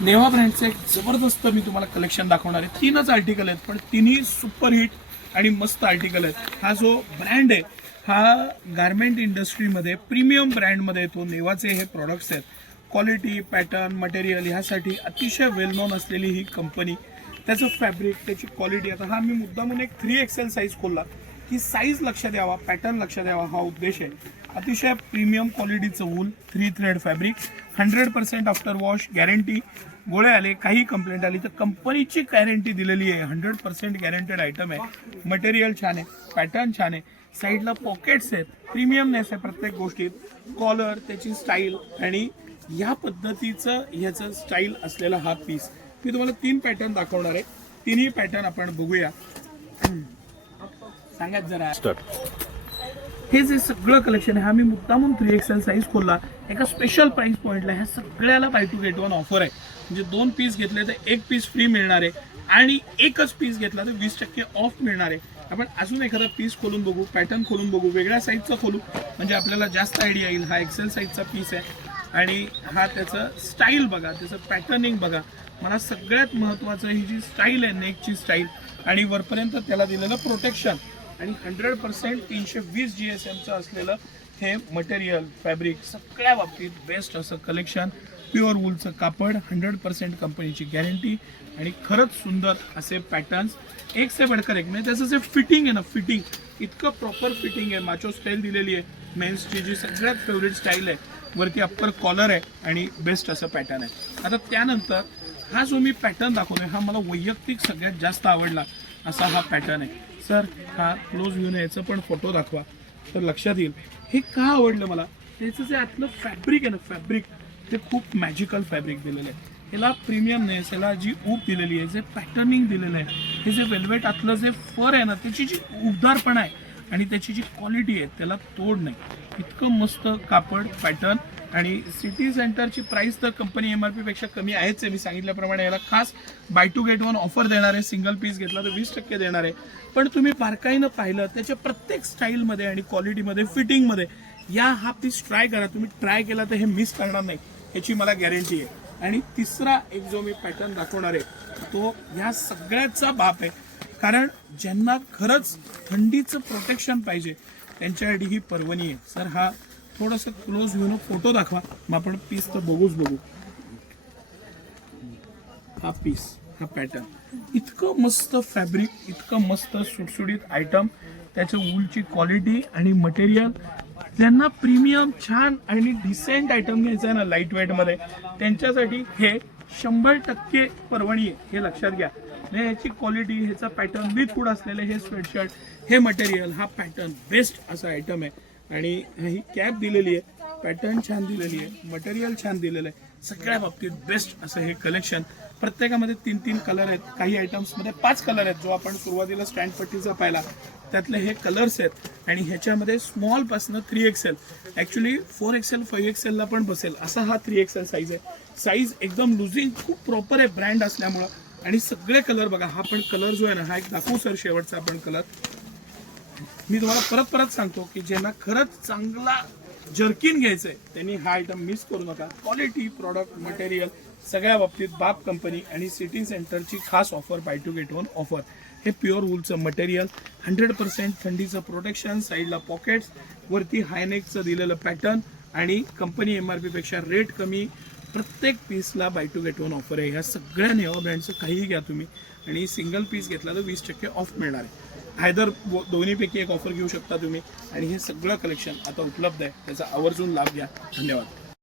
नेवा ब्रँडचे एक जबरदस्त मी तुम्हाला कलेक्शन दाखवणार आहे. 3च आर्टिकल आहेत पण तिन्ही सुपर हिट आणि मस्त आर्टिकल आहेत. हा जो ब्रँड आहे हा गारमेंट इंडस्ट्रीमध्ये प्रीमियम ब्रँडमध्ये येतो. नेवाचे हे प्रॉडक्ट्स आहेत. क्वालिटी, पॅटर्न, मटेरियल ह्यासाठी अतिशय वेल नोन असलेली ही कंपनी. त्याचं फॅब्रिक, त्याची क्वालिटी. आता हा मी मुद्दामून एक 3XL साईज खोलला की साईज लक्ष द्यावा, पॅटर्न लक्ष द्यावा हा उद्देश आहे. अतिशय प्रीमियम क्वालिटीचं wool, 3 thread fabric, 100% after wash guarantee. गोळे आले, काही कंप्लेंट आली तर कंपनीची गॅरंटी दिलेली आहे. 100% गॅरंटेड आयटम आहे. मटेरियल छान आहे, पॅटर्न छान आहे, साईडला पॉकेट्स आहेत, प्रीमियमनेस आहे प्रत्येक गोष्टीत. कॉलर, त्याची स्टाईल आणि या पद्धतीचं ह्याचं स्टाईल असलेला हा पीस. मी तुम्हाला 3 पॅटर्न दाखवणार आहे. तिन्ही पॅटर्न आपण बघूया. सांगात जरा. हे जे सगळं कलेक्शन आहे हा मी मुद्दामून 3XL साईज खोलला एका स्पेशल प्राइस पॉईंटला. ह्या सगळ्याला buy two get one offer आहे. म्हणजे 2 पीस घेतले तर 1 पीस फ्री मिळणार आहे आणि एकच पीस घेतला तर 20% ऑफ मिळणार आहे. आपण अजून एखादा पीस खोलून बघू, पॅटर्न खोलून बघू, वेगळ्या साईजचा खोलू म्हणजे आपल्याला जास्त आयडिया येईल. हा XL साईजचा पीस आहे आणि हा त्याचं स्टाईल बघा, त्याचं पॅटर्निंग बघा. मला सगळ्यात महत्त्वाचं ही जी स्टाईल आहे, नेकची स्टाईल आणि वरपर्यंत त्याला दिलेलं प्रोटेक्शन आणि 100% 320 GSMचं असलेलं हे मटेरियल, फॅब्रिक सगळ्या बाबतीत बेस्ट असं कलेक्शन. प्युअर वूलचं कापड, 100% कंपनीची गॅरंटी आणि खरंच सुंदर असे पॅटर्न्स. एक से बडकर एक. म्हणजे त्याचं जे फिटिंग आहे ना, फिटिंग इतकं प्रॉपर फिटिंग आहे. माचो स्टाईल दिलेली आहे, मेन्सची जी सगळ्यात फेवरेट स्टाईल आहे. वरती अप्पर कॉलर आहे आणि बेस्ट असं पॅटर्न आहे. आता त्यानंतर हा जो मी पॅटर्न दाखवतोय हा मला वैयक्तिक सगळ्यात जास्त आवडला असा हा पॅटर्न आहे. सर हा क्लोज व्ह्यूने याचं पण फोटो दाखवा तर लक्षात येईल. हे का आवडलं मला, त्याचं जे आतलं फॅब्रिक आहे ना, फॅब्रिक ते खूप मॅजिकल फॅब्रिक दिलेलं आहे. ह्याला प्रीमियमनेस, ह्याला जी ऊब दिलेली आहे, जे पॅटर्निंग दिलेलं आहे, हे जे वेल्वेट आतलं जे फर आहे ना, त्याची जी उबदारपणा आहे आणि त्याची जी क्वालिटी आहे त्याला तोड नाही. इतकं मस्त कापड, पॅटर्न आणि सिटी सेंटरची प्राइस तर कंपनी MRP पेक्षा कमी आहेच आहे. मी सांगितल्याप्रमाणे याला खास buy two get one offer देणार आहे. सिंगल पीस घेतला तर 20% देणार आहे. पण तुम्ही बारकाईनं पाहिलं त्याच्या प्रत्येक स्टाईलमध्ये आणि क्वालिटीमध्ये, फिटिंगमध्ये हा पीस ट्राय करा. तुम्ही ट्राय केला तर हे मिस करणार नाही याची मला गॅरंटी आहे. आणि तिसरा एक जो मी पॅटर्न दाखवणार आहे तो ह्या सगळ्याचा बाप आहे. कारण ज्यांना खरंच थंडीचं प्रोटेक्शन पाहिजे त्यांच्यासाठी ही पर्वणी आहे. सर हा थोडंसं क्लोज व्ह्यूनं फोटो दाखवा, मग आपण पीस तर बघूच बघू. हा पीस, हा पॅटर्न, इतकं मस्त फॅब्रिक, इतकं मस्त सुटसुटीत आयटम, त्याच्या वूलची क्वालिटी आणि मटेरियल. ज्यांना प्रीमियम छान आणि डिसेंट आयटम घ्यायचा आहे ना लाईट वेटमध्ये, त्यांच्यासाठी हे 100% पर्वणी आहे. हे लक्षात घ्या. म्हणजे याची क्वालिटी, ह्याचा पॅटर्न, विथ हुड असलेले हे स्वेटशर्ट, हे मटेरियल, हा पॅटर्न बेस्ट असा आयटम आहे. आणि ही कॅप दिलेली आहे, पॅटर्न छान दिलेली आहे, मटेरियल छान दिलेलं आहे. सगळ्या बाबतीत बेस्ट असं हे कलेक्शन. प्रत्येकामध्ये 3-3 कलर आहेत. काही आयटम्समध्ये 5 कलर आहेत. जो आपण सुरुवातीला स्टँड पट्टीचा पाहिला त्यातले हे कलर्स आहेत. आणि ह्याच्यामध्ये स्मॉलपासनं 3XL, ॲक्च्युली 4XL 5XL ला पण बसेल असा हा 3XL साईज आहे. साईज एकदम लुझिंग, खूप प्रॉपर आहे ब्रँड असल्यामुळं. आणि सगळे कलर बघा. हा पण कलर जो आहे ना, हा एक दाखवू सर शेवटचा आपण कलर. मी तुम्हाला परत सांगतो की ज्यांना खरंच चांगला जर्किन घ्यायचंय त्यांनी हा आयटम मिस करू नका. क्वालिटी, प्रॉडक्ट, मटेरियल सगळ्या बाबतीत बाप कंपनी आणि सिटी सेंटरची खास offer, buy two get one offer. हे प्युअर वूलचं मटेरियल, 100% थंडीचं प्रोटेक्शन, साईडला पॉकेट्स, वरती हायनेकचं दिलेलं पॅटर्न आणि कंपनी MRP पेक्षा रेट कमी. प्रत्येक पीसला buy two get one offer आहे. ह्या सगळ्या नेवा ब्रँडचं काहीही घ्या तुम्ही आणि सिंगल पीस घेतला तर 20% ऑफ मिळणार आहे. आयदर दोन्हीपैकी एक ऑफर घेऊ शकता तुम्ही. आणि हे सगळं कलेक्शन आता उपलब्ध आहे, त्याचा आवर्जून लाभ घ्या. धन्यवाद.